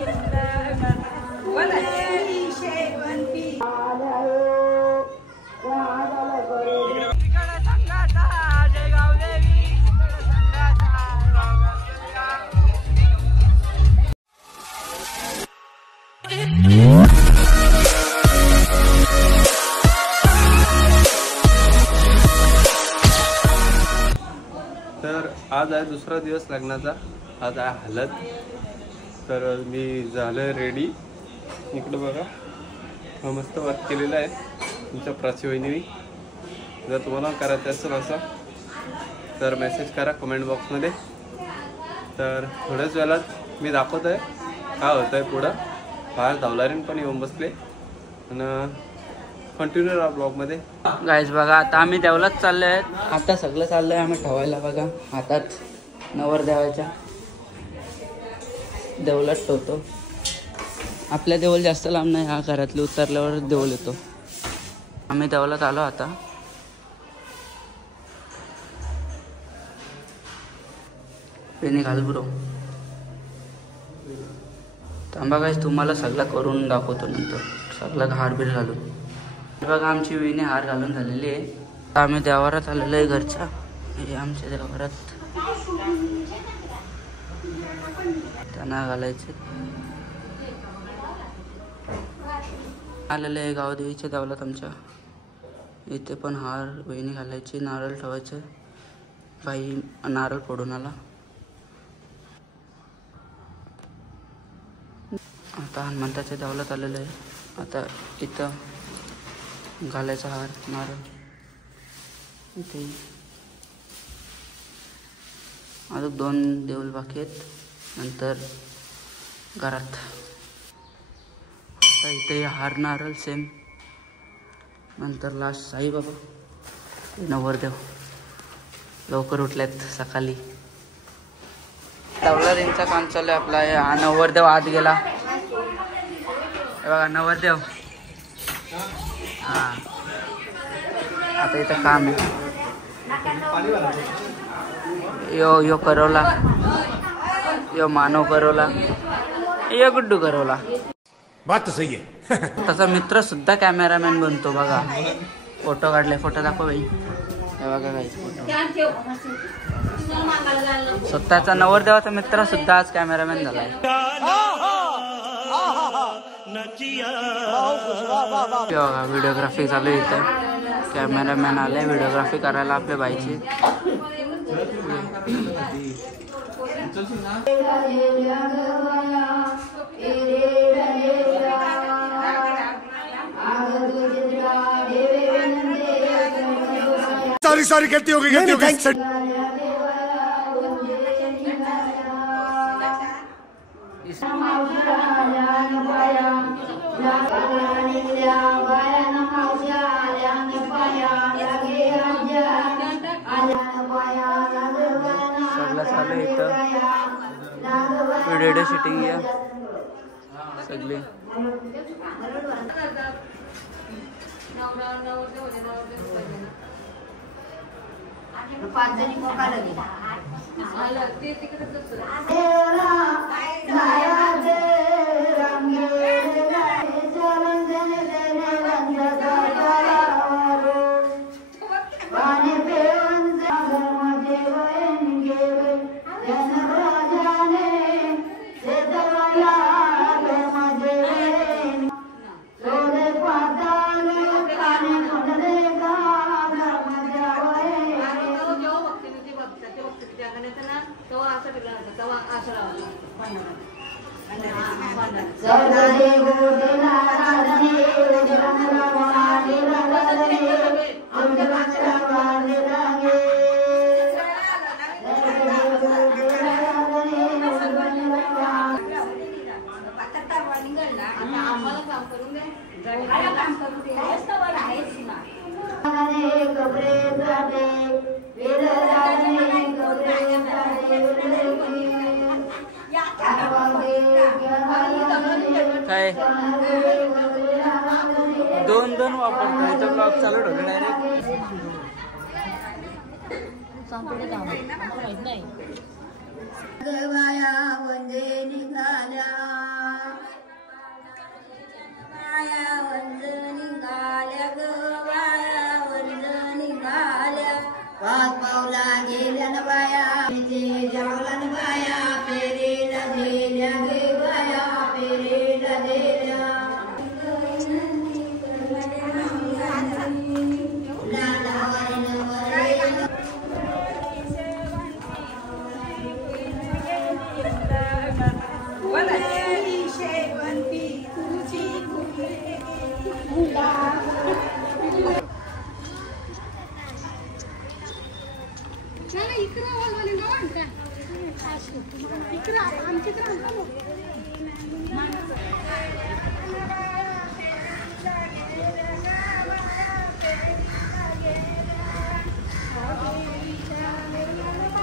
तर आज आहे दुसरा दिवस लग्नाचा, आज आहे हळद. तर मी झालं रेडी. इकडे बघा हा मस्त वर्क केलेला आहे तुमच्या प्राची वहिनीने. जर तुम्हाला करायचं असेल असं तर मेसेज करा कमेंट बॉक्समध्ये. तर थोड्याच वेळात मी दाखवत आहे काय होतं आहे पुढं. बाहेर धावलारीन पण येऊन बसले आणि कंटिन्यू राहा ब्लॉगमध्ये. गाईज बघा आता आम्ही देवलाच चाललो आहेत. आता सगळं चाललं आहे आम्ही ठेवायला. बघा हातात नवरदेवाच्या देवलात ठेवतो. आपल्या देवल जास्त लांब नाही, हा घरातले उतरल्यावर देवल येतो. आम्ही देवलात आलो आता. पेनी घाल ब्रो. थांबा गाईज तुम्हाला सगळं करून दाखवतो नंतर. सगळं हारबीर घालून. बघा आमची वेणी हार घालून झालेली आहे. आम्ही देवारात आलेलो आहे घरच्या. हे आमच्या देवारात त्यांना घालायचे आलेले आहे. गावदेवीच्या देवलात आमच्या इथे पण हार वेणी घालायची, नारळ ठेवायचं. बाई नारळ फोडून आला. आता हनुमंताच्या देवलात आलेलं आहे. आता इथं घालायचा हार नारळ. इथे अजून 2 देऊल बाकी आहेत. नंतर घरात आता इथे हार नारळ सेम. नंतर लास्ट साईबाबा नवरदेव लवकर उठल्यात सकाळी. तवलारींचा काम चालू आहे आपला. हा नवरदेव आत गेला. बघा नवरदेव. हा आता इथं काम आहे. यो करवला, यो मानव करवला, यो गुड्डू करवला. बात तो सही है. त्याचा मित्र सुद्धा कॅमेरामॅन बनतो. बघा फोटो काढले. फोटो दाखव बाई. हे बघा काही फोटो. स्वतःचा नवरदेवाचा मित्र सुद्धा आज कॅमेरामॅन झालाय. बघा व्हिडिओग्राफी चालू इथे. कॅमेरामॅन आले व्हिडिओग्राफी करायला आपल्या बाईची. सॉरी गलती हो गई. सगळं चालू आहे इथं. व्हिडिओ शूटिंग आहे सगळी. काय 2 वापरतो ब्लॉग चालू ठेवलं डायरेक्ट. गवाया म्हणजे निघाल्या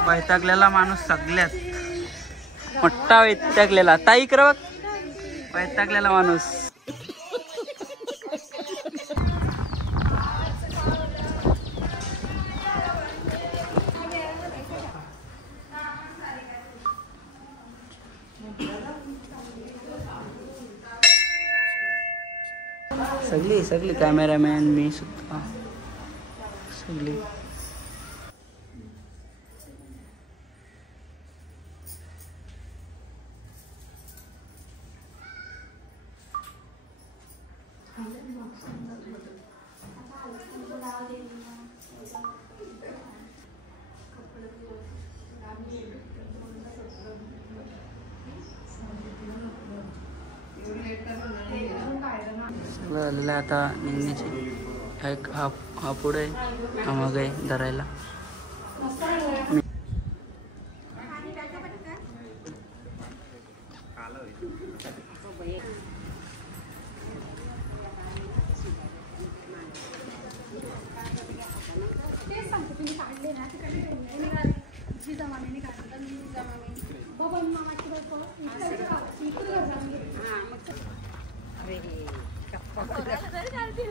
वैतागलेला माणूस सगळ्यात मोठा वैतागलेला. ताई इकडं बघ, वैतागलेला माणूस. सगळी कॅमेरामॅन मी सुद्धा सगळी. सगळं झालेलं आहे आता निघण्याची. एक हा पुढे हा मग आहे धरायला.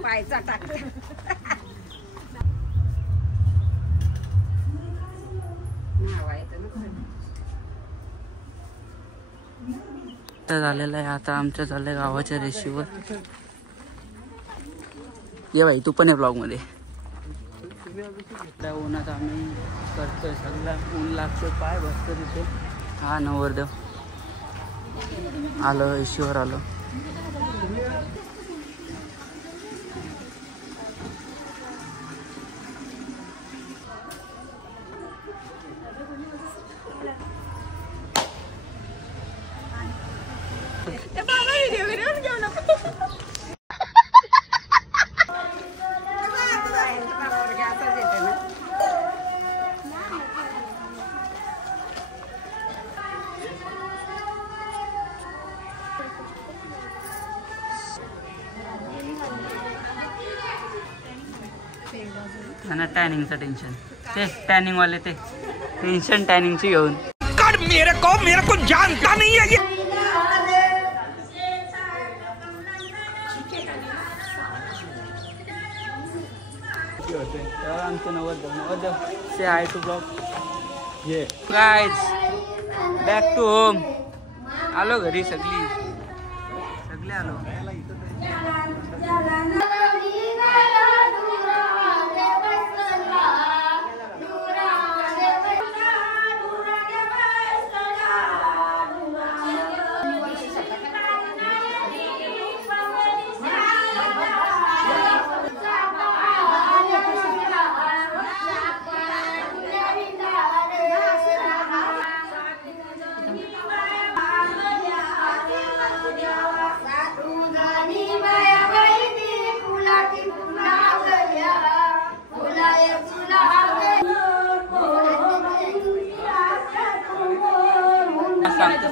पायचा टाकला झालेलं आहे आता आमच्या चाललंय गावाच्या रेषेवर. ये भाई तू पण आहे ब्लॉग मध्ये. त्या उन्हात आम्ही करतोय सगळा. ऊन लागतोय, पाय बसतो तिथे. हा नवरदेव आलो, रेषेवर आलो. टॅनिंगचं टेन्शन, ते टॅनिंग वाले ते टेन्शन टॅनिंगची घेऊन. मेरे को जानता नहीं है ये. आमचं नवरदेव से हाय टू ब्लॉग. ये गाइस बॅक टू होम. आलो घरी सगळे आलो. सांगतो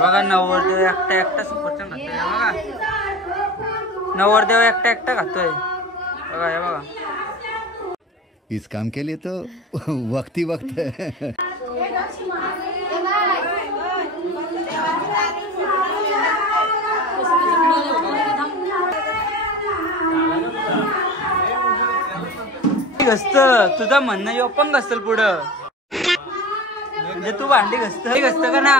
बघा. नवरदेव एकटा सफरचंद खातोय. बघा नवरदेव एकटा खातोय. बघा हे बघा. इस काम के लिए तो वक्त ही वक्त है. घसत तुझं म्हणणं यो पण घसल पुढं. म्हणजे तू भांडी घसत का ना.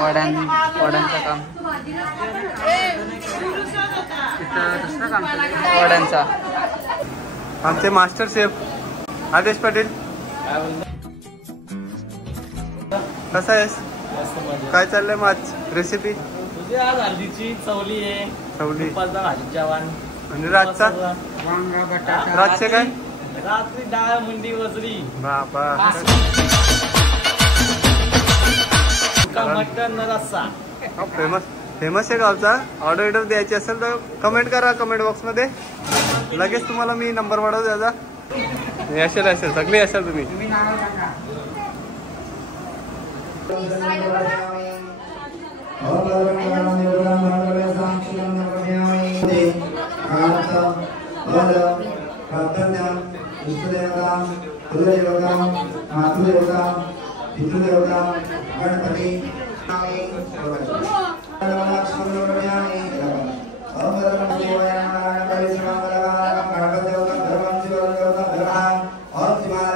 वड्यांचं काम दुसरं काम वड्यांचा. आमचे मास्टर शेफ आदेश पाटील. कसा आहेस? काय चाललंय माझ रेसिपी? तुझी आज हळदीची चवली आहे, चवली तुपाचा भाजी जेवण आणि रातचा वांगा बटाटा रातचे काय रात्री डाळ मुंडी वजरी बाबा मटन रस्सा. फेमस फेमस आहे गावचा. ऑर्डर द्यायची असेल तर कमेंट करा कमेंट बॉक्स मध्ये, लगेच तुम्हाला मी नंबर वाढवतो त्याचा. असेल असेल सगळे असेल तुम्ही. तुम्ही नाव सांगा.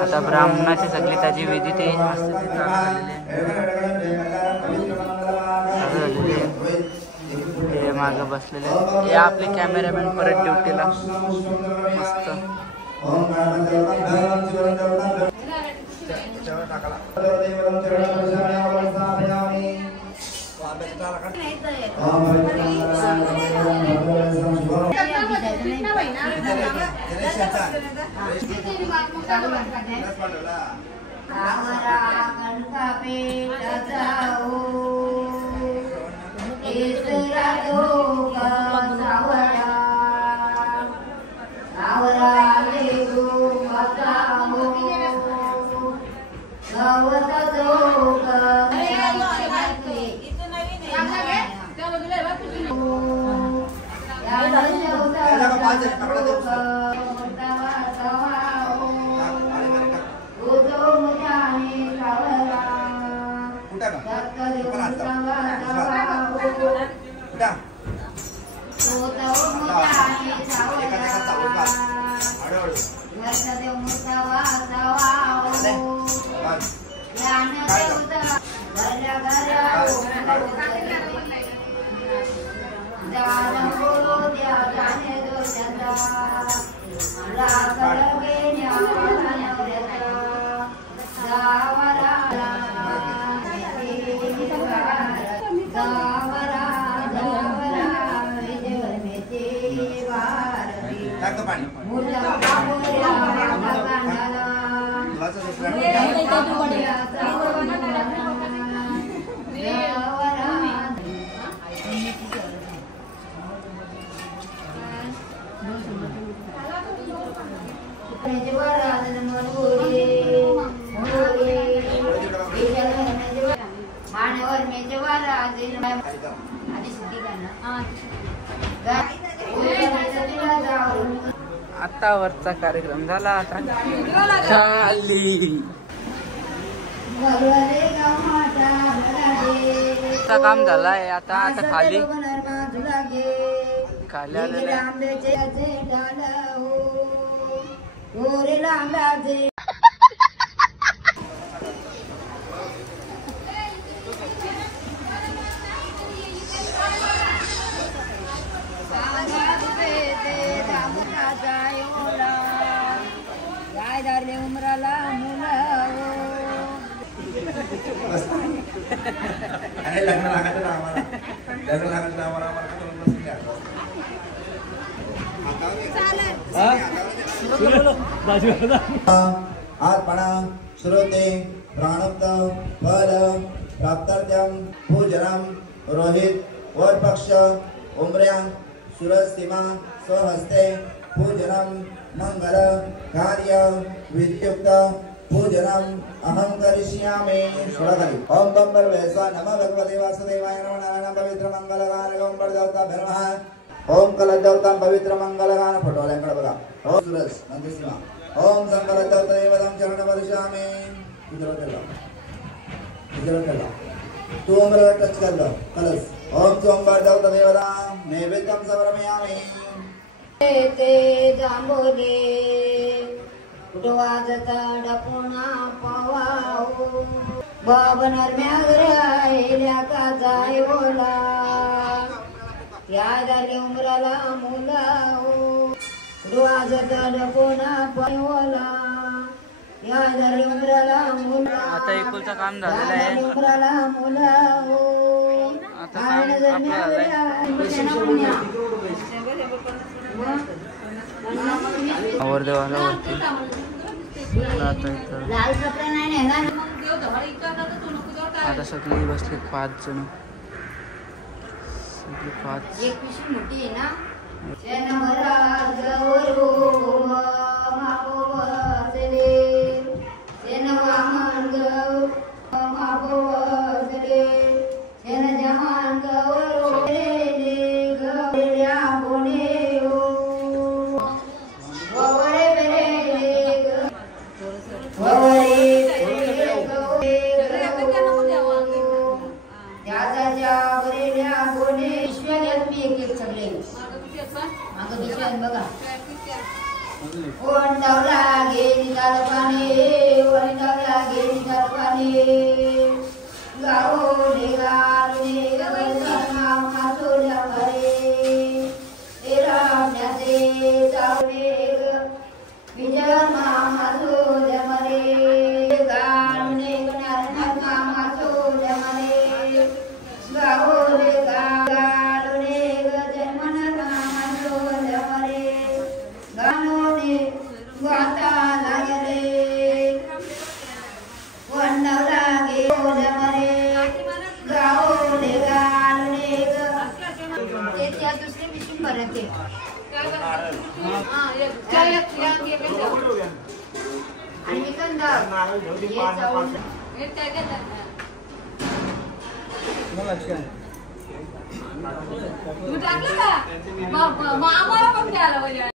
आता ब्राह्मणाची सगळी त्याची विधी ते मागे बसलेले. हे आपले कॅमेरामॅन परत ड्युटीला मस्त. आता वरचा कार्यक्रम झाला. आता काम झालाय. आता आता खाली खाली आलेलं. उमराला आत्मना श्रोते प्राणोक्त फल प्राप्तार्थम पूजनम रोहित वरपक्ष उमऱ्या सुरसीमा स्वहस्ते पूजनम मंगल कार्य विद्युक्त पूजनम अहं करिष्यामि. ओम बम बलवेसा नमः भगवते वासुदेवाय नमः. नारायण पवित्र मंगलगान ओम बलदेवता भरमः. ओम कलदेवता पवित्र मंगलगान. फोटोल्यांकडे बघा. ओम सुरस नंदसीमा. ओम संकल देवता देवदम चरण वर्षामि. इधर तू उमरा टच कर लो कलश. ओम सोमवार देवता देवदाम नैवेद्यम समर्पयामि. ते जांभोले वाजता डपुणा पवाओ बाबनर म्यागऱ्या का जाय ओला या झाले उमराला मुलाओ वाजता डपुणा पवाला या झाले उमराला मुला. आता एकुलचं काम झालेलं आहे. उमराला मुलाओ आता काम आपलं झालंय. नवरदेवाला वरती आता इथं लाल कपडा नाही नेला. आता सगळी बसले 5 जण. सगळे 5. एक पिशवी मोठी आहे ना. शनिवाराजवळू मागोवसले, शनिवार गौ मागोवसले, शनिजमान गौरू रे गौऱ्या कोणे ओ, ववरे बेरे ग, ववरे बेरे गौ, त्याच्या बरेल्या कोणे विश्वगत मी एक सगळे मागं बिचान बघा. कोण डावला गेली पाणी, कोण डावला गेली पाणी, गावले गावले गवळना मासोल्या भरे, रामण्याचे जावले विजयमा मासोल्या मरे, गावले गणारना मासोल्या मरे, गावले गावले गजन्मना मासोल्या मरे, गाणोने गाता लागले, वंडवला गेले मरे, गावले गावले ते त्या दुसऱ्या पिशवीत भरत आहे. आणि मी टाकलं का? मग आम्हाला पण द्यायला पाहिजे.